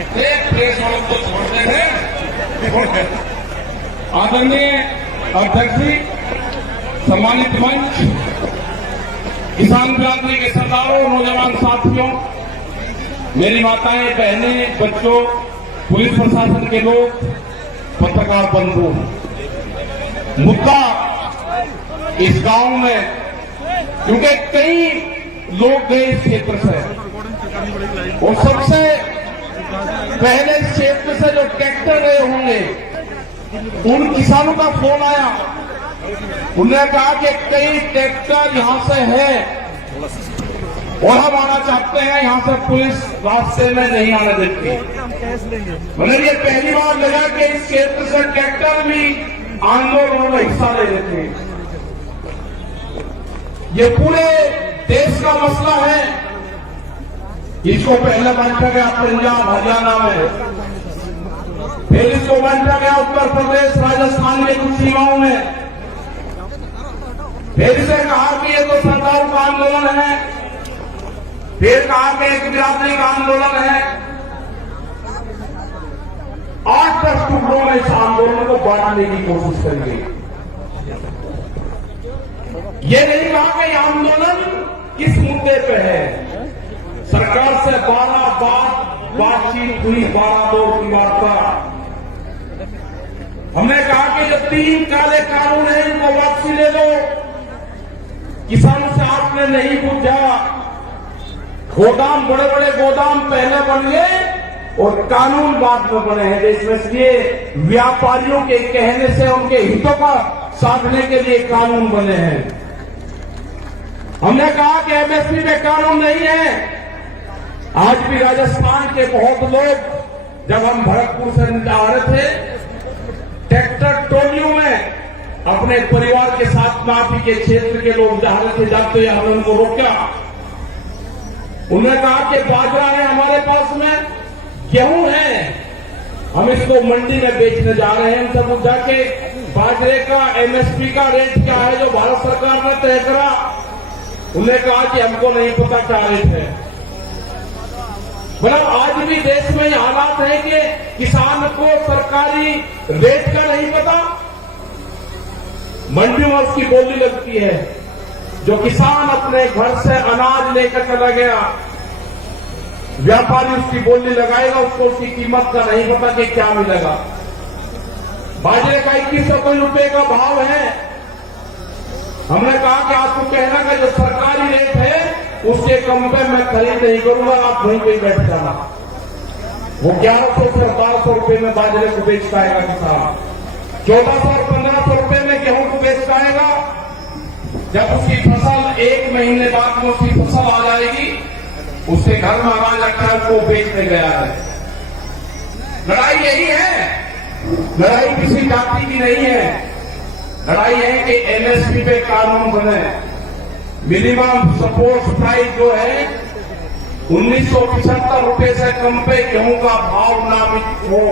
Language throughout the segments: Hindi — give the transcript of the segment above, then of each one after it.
प्रेस वालों को छोड़ते हैं। आदरणीय अध्यक्ष जी, सम्मानित मंच, किसान क्रांति के सरदारों, नौजवान साथियों, मेरी माताएं, बहनें, बच्चों, पुलिस प्रशासन के लोग, पत्रकार बंधु, मुद्दा इस गांव में, क्योंकि कई लोग गए इस क्षेत्र से और सबसे पहले इस क्षेत्र से जो ट्रैक्टर गए होंगे उन किसानों का फोन आया। उन्होंने कहा कि कई ट्रैक्टर यहां से है और हम आना चाहते हैं, यहां से पुलिस रास्ते में नहीं आने देती। मतलब ये पहली बार लगा कि इस क्षेत्र से ट्रैक्टर भी आंदोलन में हिस्सा ले रहे थे। ये पूरे देश का मसला है। इसको पहले बांटा गया पंजाब हरियाणा में, फिर इसको बांटा गया उत्तर प्रदेश राजस्थान के कुछ सीमाओं में, फिर इसे कहा कि ये तो सरकार का आंदोलन है, फिर कहा कि एक बिरादरी का आंदोलन है। 8-10 टुकड़ों में इस आंदोलन को बांटने की कोशिश करेंगे। ये नहीं कहा कि आंदोलन किस मुद्दे पे है। सरकार से 12 बार बातचीत हुई, 12 दौर की वार्ता। हमने कहा कि जो 3 काले कानून हैं इनको वापसी ले लो। किसानों से आपने नहीं पूछा। गोदाम, बड़े बड़े गोदाम पहले बन गए और कानून बाद में बने हैं देश में, इसलिए व्यापारियों के कहने से उनके हितों का साधने के लिए कानून बने हैं। हमने कहा कि एमएसपी में कानून नहीं है। आज भी राजस्थान के बहुत लोग, जब हम भरतपुर से आ रहे थे, ट्रैक्टर ट्रॉलियों में अपने परिवार के साथ माफी के क्षेत्र के लोग जा रहे थे, जाते हुए हमने उनको रोका। उन्होंने कहा कि बाजरा है हमारे पास में, गेहूं है, हम इसको मंडी में बेचने जा रहे हैं। उनसे पूछा कि बाजरे का एमएसपी का रेट क्या है जो भारत सरकार ने तय करा। उन्होंने कहा कि हमको नहीं पता क्या रेट है। मतलब आज भी देश में ये हालात है कि किसान को सरकारी रेट का नहीं पता। मंडी में उसकी बोली लगती है। जो किसान अपने घर से अनाज लेकर चला गया, व्यापारी उसकी बोली लगाएगा, उसको उसकी कीमत का नहीं पता कि क्या मिलेगा। बाजरे का 2100 रुपए का भाव है। हमने कहा कि आपको कहना का जो सरकारी रेट है उसके कम पे मैं खरीद नहीं करूंगा, आप वहीं पे बैठ जाना। वो 1100 से 1200 रुपए में बाजरे को बेचता है किसान, 1400 और 1500 रुपए में गेहूं को बेचता है। जब उसकी फसल 1 महीने बाद में उसकी फसल आ जाएगी, उसके घर में अनाज रखा है, उसको बेचने गया है। लड़ाई यही है। लड़ाई किसी जाति की नहीं है। लड़ाई है कि एमएसपी पे कानून बने। मिनिमम सपोर्ट प्राइस जो है 1975 रुपए से कम पे गेहूं का भाव नामित हो।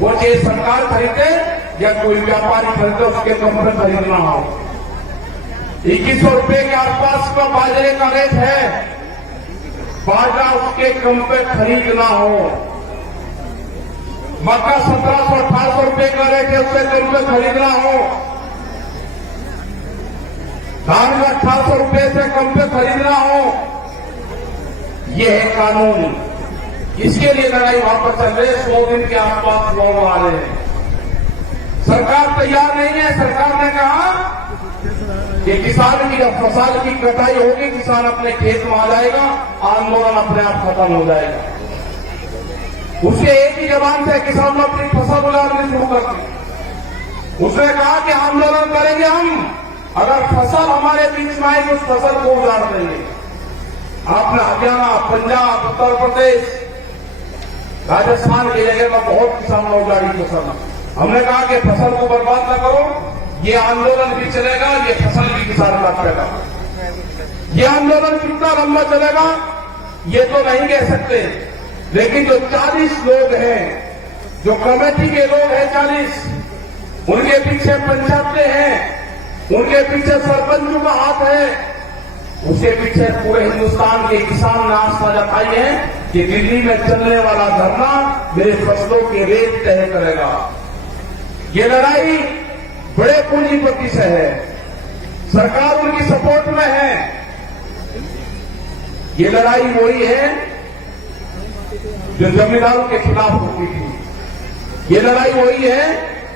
वो चाहे सरकार खरीदे या कोई व्यापारी खरीदे, उसके कम पे खरीदना हो। 2100 रुपए के आसपास का बाजरे का रेट है। बाजरा उसके कम पे खरीदना हो। मक्का 1700-1800 रुपए का रेट है, उससे कम पे खरीदना हो। धान में 1800 रुपए से कम पे खरीदना हो। ये है कानून। इसके लिए लड़ाई वहां पर चल रही है। 100 दिन के आसपास लोग आ रहे हैं। सरकार तैयार नहीं है। सरकार ने कहा कि किसान की जब फसल की कटाई होगी, किसान अपने खेत में आ जाएगा, आंदोलन अपने आप खत्म हो जाएगा। उसके एक ही जबान से किसान अपनी फसल उड़ानी शुरू कर दी। उसने कहा कि आंदोलन करेंगे हम, अगर फसल हमारे बीच में आएगी उस फसल को उजाड़ देंगे। आपने हरियाणा, पंजाब, उत्तर प्रदेश, राजस्थान की जगह में बहुत किसानों ने उजाड़ी फसल। हमने कहा कि फसल को बर्बाद न करो, ये आंदोलन भी चलेगा, ये फसल भी किसान काटेगा। ये आंदोलन कितना लंबा चलेगा ये तो नहीं कह सकते, लेकिन जो 40 लोग हैं, जो कमेटी के लोग हैं 40, उनके पीछे पंचायतें हैं, उनके पीछे सरपंचों का हाथ है। उसके पीछे पूरे हिंदुस्तान के किसान ने आस्था जताई है कि दिल्ली में चलने वाला धरना मेरे फसलों के रेट तय करेगा। ये लड़ाई बड़े पूंजीपति से है, सरकार उनकी सपोर्ट में है। ये लड़ाई वही है जो जमींदारों के खिलाफ होती थी। ये लड़ाई वही है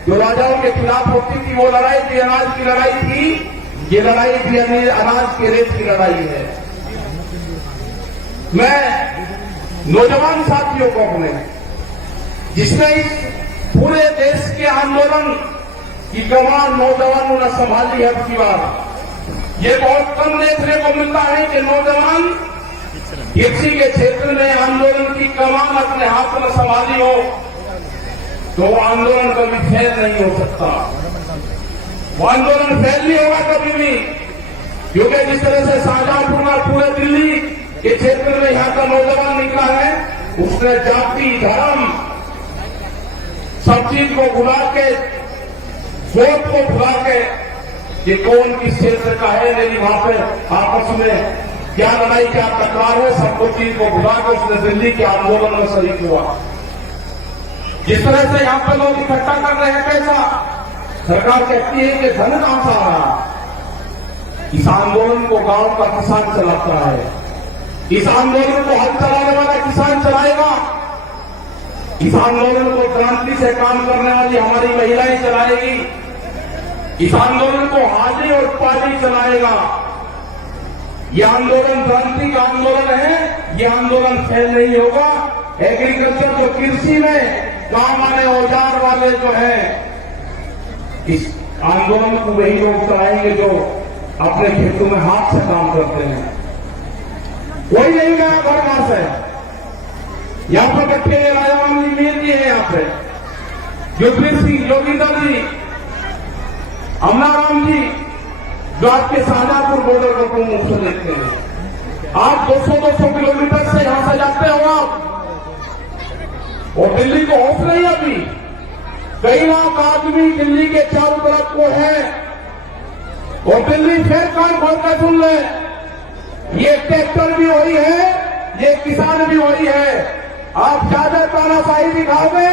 जो राजाओं के खिलाफ होती थी। वो लड़ाई भी अनाज की लड़ाई थी, ये लड़ाई भी अनाज के रेट की लड़ाई है। मैं नौजवान साथियों को अपने, जिसने इस पूरे देश के आंदोलन की कमान नौजवानों ने संभाली है अब की बार। ये बहुत कम देखने को मिलता है कि नौजवान किसी के क्षेत्र में आंदोलन की कमान अपने हाथ में संभाली हो, तो वो आंदोलन कभी फेल नहीं हो सकता। वो आंदोलन फेल नहीं होगा कभी भी, क्योंकि जिस तरह से शाहजहांपुर में पूरे दिल्ली के क्षेत्र में यहां का नौजवान निकला है, उसने जाति धर्म सब चीज को भुला के, सोच को भुला के, कि कौन किस क्षेत्र का है, लेकिन वहां पर आपस में क्या लड़ाई क्या टकरार है, सबको चीज को भुला के उसने दिल्ली के आंदोलन में शरीक हुआ। जिस तरह से यहां पर लोग इकट्ठा कर रहे हैं पैसा, सरकार कहती है कि धन कहां से आ रहा। इस आंदोलन को गांव का किसान चलाता है, इस आंदोलन को हल चलाने वाला किसान चलाएगा, इस आंदोलन को क्रांति से काम करने वाली हमारी महिलाएं चलाएगी, इस आंदोलन को हाजी और पाजी चलाएगा। यह आंदोलन क्रांति का आंदोलन है, यह आंदोलन फेल नहीं होगा। एग्रीकल्चर जो कृषि में काम आने औजार वाले जो है, इस आंदोलन को वही लोग चलाएंगे जो अपने खेतों में हाथ से काम करते हैं। कोई नहीं गया घर वहां से। यहां पर बैठे राजाराम जी मीर जी है, यहां पे युद्धवीर सिंह जोगिंदर जी, अमनाराम जी, जो आपके शाहजहांपुर बॉर्डर को प्रमुख से देखते हैं। आप 200-200 किलोमीटर से यहां से जाते हो आप, और दिल्ली को ऑफ नहीं अभी। कई लाख आदमी दिल्ली के चारों तरफ को है, और दिल्ली फिर कान खोल कर सुन ले, ये ट्रैक्टर भी वही है, ये किसान भी वही है। आप ज्यादा तानाशाही दिखाओगे,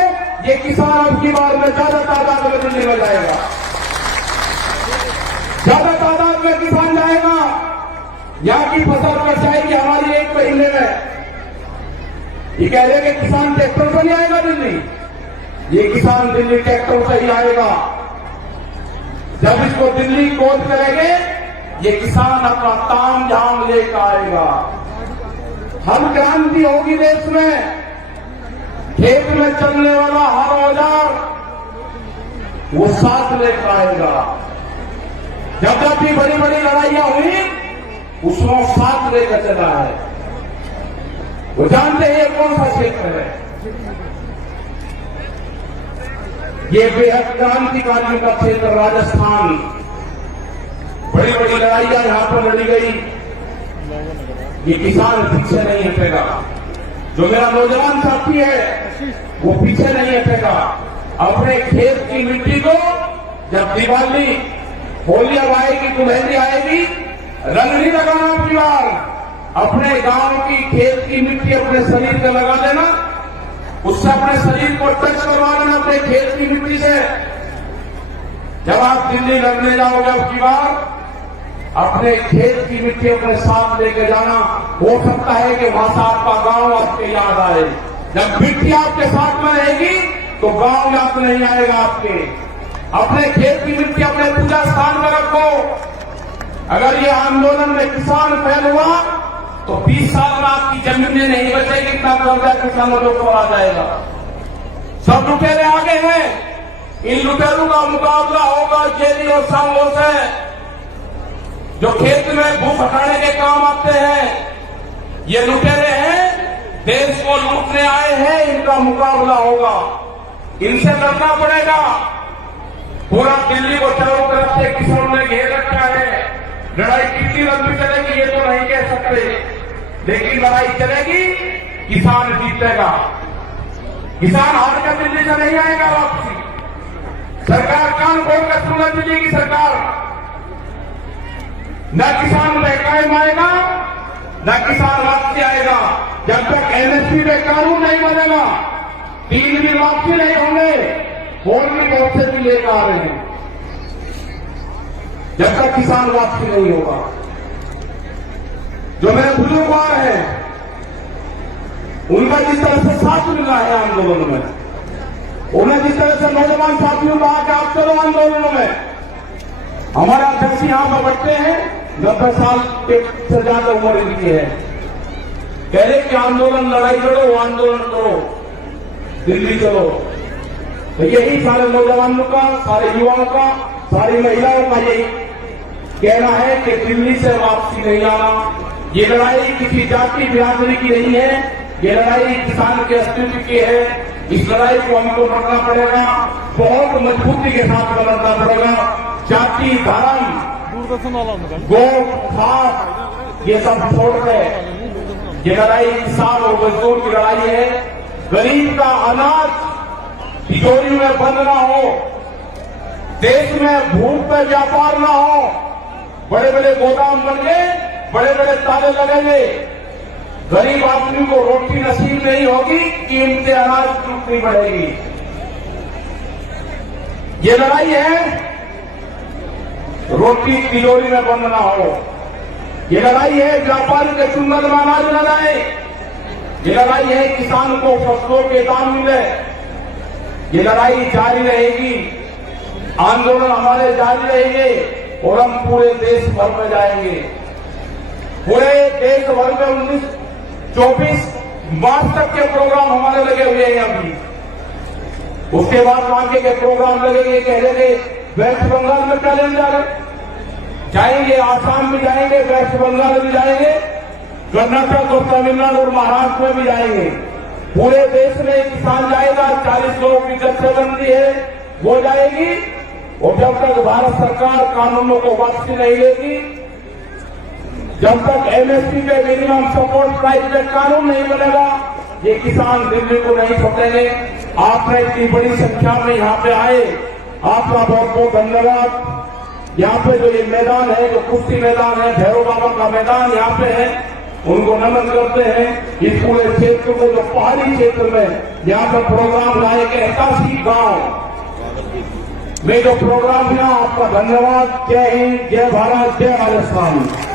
ये किसान अब की बार में ज्यादा तादाद में दिल्ली में जाएगा, ज्यादा तादाद में किसान जाएगा। यहां की फसल कट जाएगी हमारी 1 महीने में। ये कह रहे हैं कि किसान ट्रैक्टर से नहीं आएगा दिल्ली, ये किसान दिल्ली ट्रैक्टर से ही आएगा। जब इसको दिल्ली कोच करेंगे, ये किसान अपना ताम झाम लेकर आएगा। हम क्रांति होगी देश में, खेत में चलने वाला हर औजार वो साथ लेकर आएगा। जब जब भी बड़ी बड़ी लड़ाइयां हुई, उसमें साथ लेकर चला है। वो जानते हैं ये कौन सा क्षेत्र है, ये बेहद क्रांतिकारियों का क्षेत्र राजस्थान। बड़ी बड़ी लड़ाइयां यहां पर लड़ी गई, ये किसान पीछे नहीं हटेगा। जो मेरा नौजवान साथी है वो पीछे नहीं हटेगा। अपने खेत की मिट्टी को जब दिवाली होली अब आएगी, दुल्हनी आएगी, रंग नहीं लगाना आपकी बार। अपने गांव की खेत की मिट्टी अपने शरीर पे लगा देना, उससे अपने शरीर को टच करवा लेना अपने खेत की मिट्टी से। जब आप दिल्ली लड़ने जाओगे अब की बार, अपने खेत की मिट्टी अपने साथ लेके जाना। हो सकता है कि वहां से आपका गांव आपके याद आए। जब मिट्टी आपके साथ में रहेगी तो गांव याद नहीं आएगा आपके। अपने खेत की मिट्टी अपने पूजा स्थान में रखो। अगर ये आंदोलन में किसान फेल हुआ तो 20 साल में आपकी जमीनें नहीं बचेगी, इतना कर्जा किसानों के ऊपर आ जाएगा। सब लुटेरे आगे हैं, इन लुटेरों का मुकाबला होगा जेली और सांगों से, जो खेत में भूख हटाने के काम आते हैं। ये लुटेरे हैं, देश को लूटने आए हैं, इनका मुकाबला होगा, इनसे लड़ना पड़ेगा। पूरा दिल्ली को चारों तरफ से किसानों ने घेर रखा है। लड़ाई कितनी लंबी चलेगी ये तो नहीं कह सकते, लेकिन लड़ाई चलेगी, किसान जीतेगा। किसान हार कर दिल्ली से नहीं आएगा वापसी। सरकार कान खोल कर सुनना, दिल्ली की सरकार न किसान महकाम आएगा, न किसान वापसी आएगा। जब तक एमएसपी में कानून नहीं बनेगा, 3 भी वापसी नहीं होंगे, और भी बहुत से भी लेकर आ रहे हैं। जब तक किसान वापसी नहीं होगा, जो मेरे बुजुर्ग हैं, उनका जिस तरह से साथ मिल रहा है आंदोलन में, उन्हें जिस तरह से नौजवान साथियों कहा कि आप चलो आंदोलनों में, हमारे अध्यक्ष यहां पर बैठते हैं, 90 साल से ज्यादा उम्र इनकी है, कह रहे कि आंदोलन लड़ाई लड़ो, आंदोलन करो, दिल्ली चलो। तो यही सारे नौजवानों का, सारे युवाओं का, सारी महिलाओं का यही कहना है कि दिल्ली से वापसी नहीं आना। ये लड़ाई किसी जाति बिरादरी की नहीं है, ये लड़ाई किसान के अस्तित्व की है। इस लड़ाई को हमको लड़ना पड़ेगा, बहुत मजबूती के साथ लड़ना पड़ेगा। जाति, धर्म, गो, खाद, ये सब छोड़कर ये लड़ाई किसान और मजदूर की लड़ाई है। गरीब का अनाज तिजोरी में बंद ना हो, देश में भूख पे व्यापार ना हो, बड़े बड़े गोदाम बनेंगे, बड़े बड़े ताले लगेंगे, गरीब आदमी को रोटी नसीब नहीं होगी, कीमतें अनाज की उतनी बढ़ेगी। ये लड़ाई है रोटी तिजोरी में बंद ना हो, ये लड़ाई है व्यापारी के चुंगल में अनाज न जाए, ये लड़ाई है किसान को फसलों के दाम मिले। ये लड़ाई जारी रहेगी, आंदोलन हमारे जारी रहेंगे और हम पूरे देश भर में जाएंगे। पूरे देश भर में 24 मार्च तक के प्रोग्राम हमारे लगे हुए हैं अभी। उसके बाद आगे के प्रोग्राम लगेंगे, कह रहे वेस्ट बंगाल में कैलेंडर जाएंगे, आसाम में जाएंगे, वेस्ट बंगाल में जाएंगे, कर्नाटक और तमिलनाडु और महाराष्ट्र में भी जाएंगे। पूरे देश में किसान जाएगा, 40 लोगों की जत्थेबंदी है वो जाएगी। और जब तक भारत सरकार कानूनों को वापसी नहीं लेगी, जब तक एमएसपी पे मिनिमम सपोर्ट प्राइस पे कानून नहीं बनेगा, ये किसान दिल्ली को नहीं छोड़ेंगे। आपने इतनी बड़ी संख्या में यहाँ पे आए, आपका बहुत बहुत धन्यवाद। यहाँ पे जो ये मैदान है, जो कुश्ती मैदान है, भैरव बाबा का मैदान यहाँ पे है, उनको नमन करते हैं। इस पूरे क्षेत्र को, जो पहाड़ी क्षेत्र में यहाँ पर प्रोग्राम लाए के 81 गांव में जो प्रोग्राम किया, आपका धन्यवाद। जय हिंद, जय भारत, जय राजस्थान।